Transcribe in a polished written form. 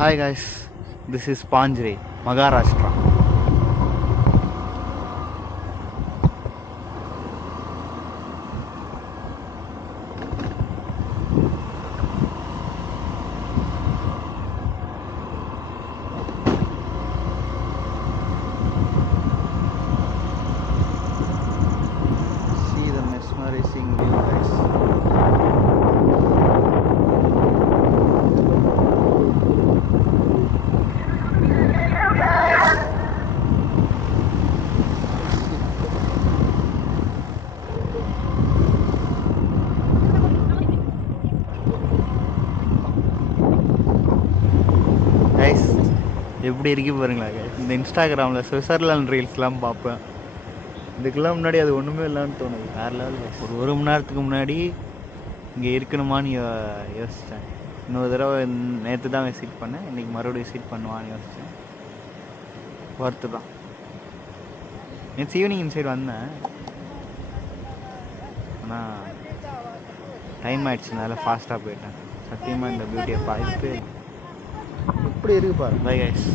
Hi guys, this is Panjri, Maharashtra. See the mesmerizing view, guys. Guys எப்படி இருக்கு பாருங்களா guys. இந்த இன்ஸ்டாகிராமில் சுவிட்சர்லாந்து ரீல்ஸ்லாம் பார்ப்பேன். இதுக்கெல்லாம் முன்னாடி அது ஒன்றுமே இல்லைன்னு தோணுது. வேறு லெவல். ஒரு மணி நேரத்துக்கு முன்னாடி இங்கே இருக்கணுமான்னு யோசித்தேன். இன்னொரு தடவை நேற்று தான் விசிட் பண்ணேன். இன்றைக்கி மறுபடியும் விசிட் பண்ணுவான்னு யோசித்தேன். ஒர்த்து தான். நேற்று ஈவினிங் இன்சைடு வந்தேன், ஆனால் டைம் ஆகிடுச்சுனால ஃபாஸ்ட்டாக போயிட்டேன். சத்தியமாக இந்த பியூட்டியை பார்த்து எப்படி இருக்கு பாருங்க. Bye guys.